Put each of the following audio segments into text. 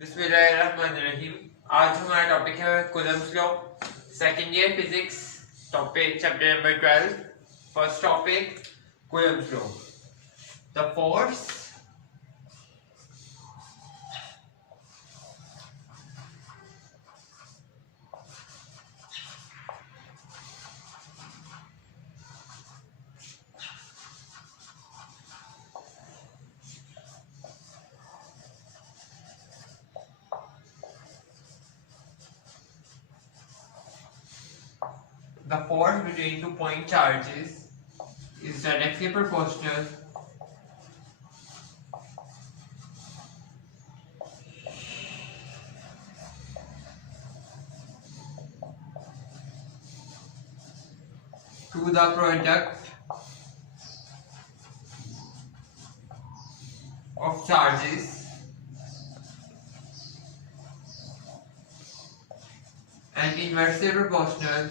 बिस्मिल्लाहिर्रहमानिर्रहीम। आज हमारा टॉपिक है Coulomb's law, second year physics, topic chapter number 12। First topic Coulomb's law. The force The force between two point charges is directly proportional to the product of charges and inversely proportional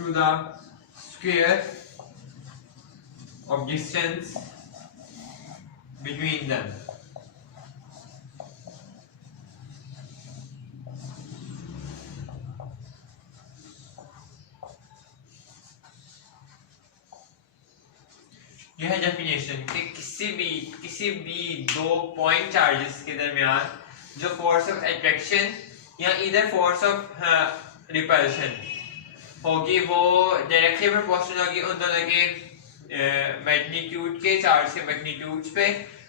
to the square of distance between them. यह है definition कि किसी भी दो point charges के दरमियान जो force of attraction या इधर फोर्स ऑफ रिपल्शन होगी वो डायरेक्टली प्रोपोर्शनल होगी उन दोनों के मैग्नीट्यूड के चार्ज के मैग्नीट्यूड्स पे,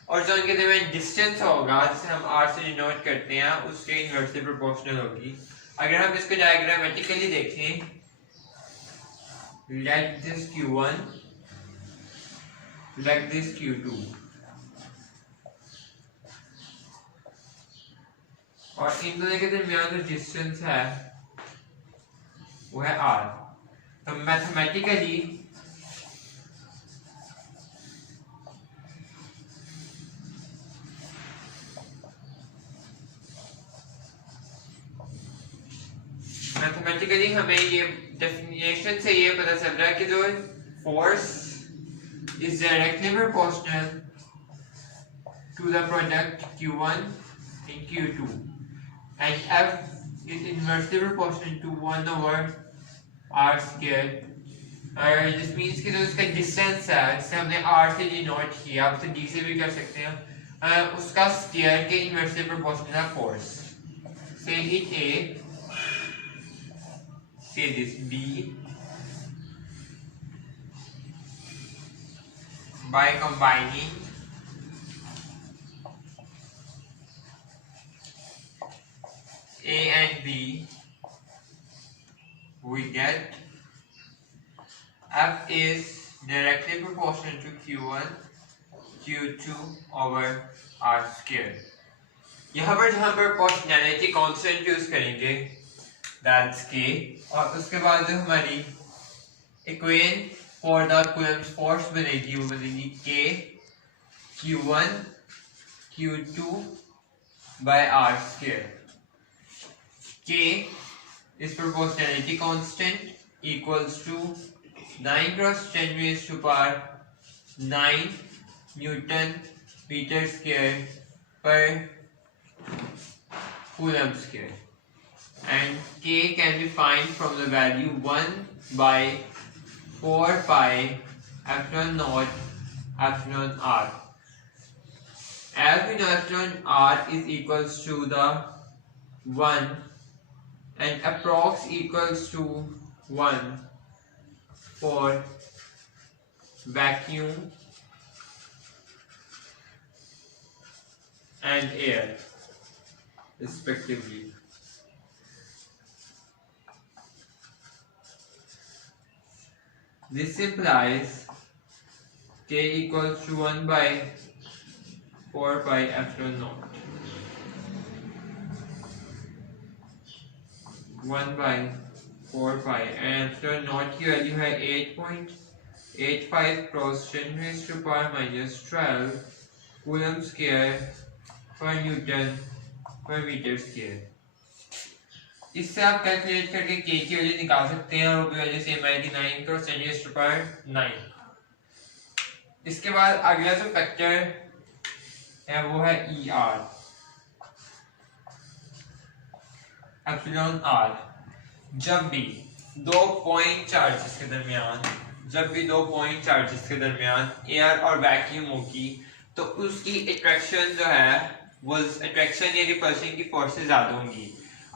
और जो उनके दरमियान डिस्टेंस होगा जिसे हम आर से डिनोट करते हैं उसके इनवर्सली प्रोपोर्शनल होगी। अगर हम इसको डायग्रामेटिकली देखें, let this Q1 like this Q2 और इन दोनों के दरमियान जो डिस्टेंस है वो है R। तो मैथमेटिकली हमें ये डेफिनेशन से ये पता चल रहा है कि जो force is directly proportional to the product Q1 and Q2 and F is inversely proportional to 1 over R square। this means कि जो इसका डिस्टेंस है जिसे हमने R से डिनोट किया, आप इसे D से भी कर सकते हैं, उसका स्क्वायर के इनवर्सली प्रोपोर्शनल है force. say it A, say this B, by combining A and B we get F is directly proportional to Q1 Q2 over R square। यहाँ पर जहाँ पर प्रोपोर्शनैलिटी कांस्टेंट यूज करेंगे दैट्स K, और उसके बाद जो हमारी equation for the Coulomb's force बनेगी वो बनेगी K Q1 Q2 by R square। K is proportionality constant equals to 9 cross 10 raised to power 9 Newton meter square per Coulomb square, and K can be found from the value 1 by 4 pi epsilon naught epsilon r. As we know, epsilon r is equals to the 1 and approx equals to 1 for vacuum and air respectively. This implies K equals to 1 by 4 pi epsilon naught. 1 by 4 pi and epsilon naught की value है 8.85 cross 10 raised to power minus 12 Coulomb square per Newton per meter square। इससे आप calculate करके k की value निकाल सकते हैं और वो वैल्यू सेम आएगी 9 क्रॉस 10⁻⁹। इसके बाद अगला जो फैक्टर है वो है ER एप्सिलॉन R। जब भी दो पॉइंट चार्जेस के दरमियान एयर और वैक्यूम होगी तो उसकी अट्रैक्शन जो है वो अट्रैक्शन या रिपल्शन की फोर्सेस ज्यादा होंगी।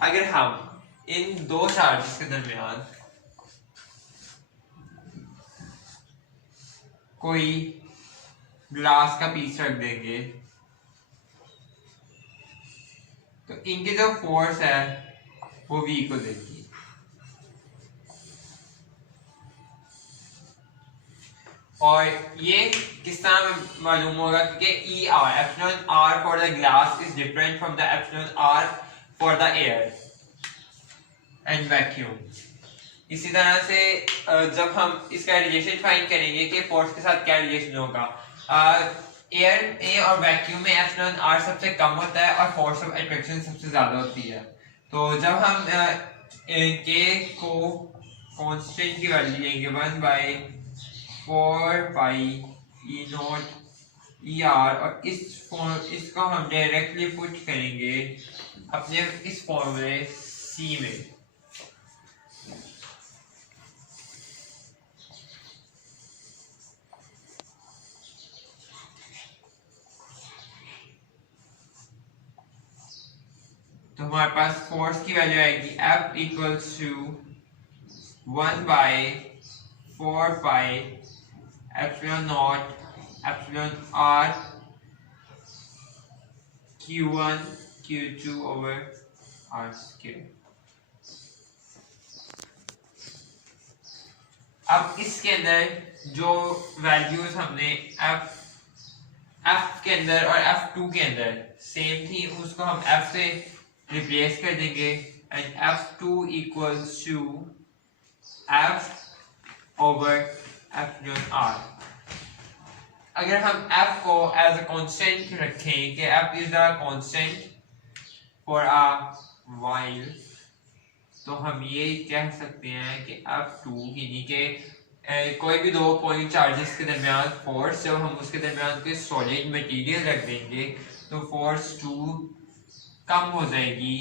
अगर हम इन दो चार्जेस के दरमियान कोई ग्लास का पीस रख देंगे तो इनकी जो फोर्स है वो वीक हो जाएगी। और ये किस तरह मालूम होगा क्योंकि epsilon R for the glass is different from the epsilon R for the air and vacuum. इसी तरह से जब हम इसका रिलेशन फाइंड करेंगे कि फोर्स के साथ क्या रिलेशन होगा, एयर और वैक्यूम में एप्सिलॉन R सबसे कम होता है और फोर्स ऑफ अट्रैक्शन सबसे ज्यादा होती है। तो जब हम k को कांस्टेंट की वैल्यू लेंगे 1/4 पाई E नॉट ER और इसको हम डायरेक्टली पुट करेंगे अपने इस फॉर्मूले C में। तो हमारे पास फोर्स की वैल्यू आएगी F equals to 1/4 pi epsilon not epsilon R Q1 Q2 over R square. अब इसके अंदर जो वैल्यूज हमने F के अंदर और F2 के अंदर सेम थी उसको हम F से रिप्लेस कर देंगे and F2 equals to F over epsilon R। अगर हम F को एज अ कांस्टेंट रखें कि F is a constant for a while तो हम ये कह सकते हैं कि F2 यानी कि कोई भी दो पॉइंट चार्जेस के दरमियान फोर्स जब हम उसके दरमियान कोई सॉलिड मटेरियल रख देंगे तो फोर्स 2 कम हो जाएगी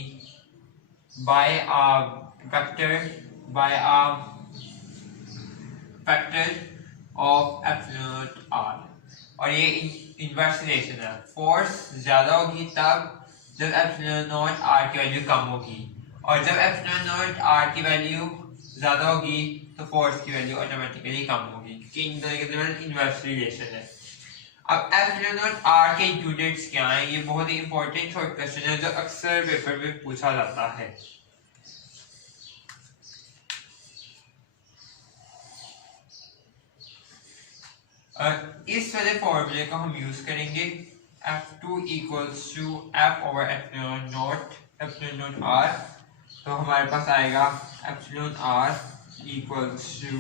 by factor of epsilon R। और ये इनवर्स रिलेशन है, फोर्स ज्यादा होगी तब जब एप्सिलॉन नॉट R की वैल्यू कम होगी और जब एप्सिलॉन नॉट R की वैल्यू ज्यादा होगी तो फोर्स की वैल्यू ऑटोमेटिकली कम होगी क्योंकि इन दोनों के दरमियान इनवर्स रिलेशन है। अब एप्सिलॉन नॉट R के यूनिट्स क्या हैं, ये बहुत ही इंपॉर्टेंट शॉर्ट क्वेश्चन है जो अक्सर पेपर में पूछा जाता है। इस वाले फॉर्मूले को हम यूज करेंगे F2 equals to F over epsilon not R। तो हमारे पास आएगा epsilon R equals to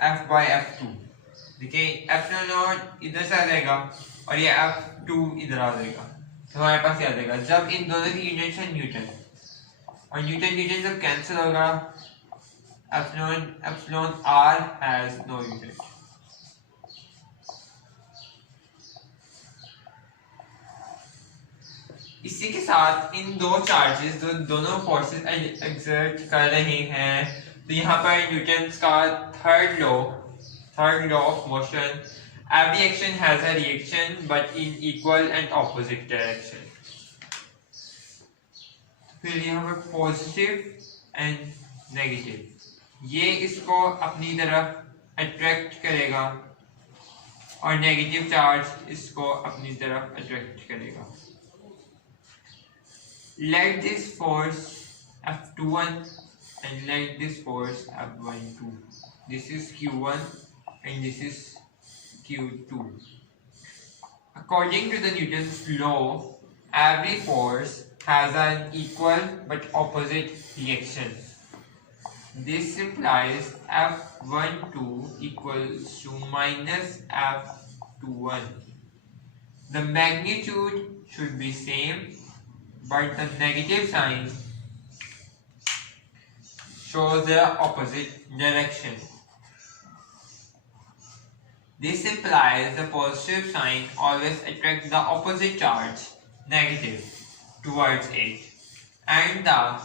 F by F2। देखिए एप्सिलॉन नॉट इधर से आ जाएगा और ये F2 इधर आ जाएगा तो हमारे पास याद आएगा जब इन दोनों की यूनिट्स है न्यूटन और न्यूटन जब कैंसिल होगा epsilon R has no unit. इसी के साथ इन दो चार्जेस जो दोनों फोर्सेस एक्सर्ट कर रहे हैं तो यहाँ पर न्यूटन्स का third law of motion, every action has a reaction but in equal and opposite direction. फिर यहाँ पर पॉजिटिव एंड नेगेटिव, ये इसको अपनी तरफ अट्रैक्ट करेगा और नेगेटिव चार्ज इसको अपनी तरफ अट्रैक्ट करेगा। Let this force F21 and let this force F12. This is Q1 and this is Q2. According to the Newton's law, every force has an equal but opposite reaction. This implies F12 equals to minus F21. the magnitude should be same, but the negative sign shows the opposite direction. This implies the positive sign always attracts the opposite charge, negative, towards it, and the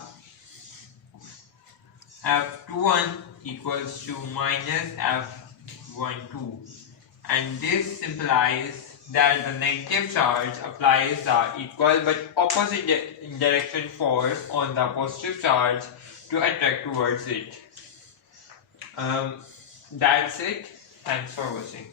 F21 equals to minus F12, and this implies that the negative charge applies the equal but opposite direction force on the positive charge to attract towards it. That's it. Thanks for watching.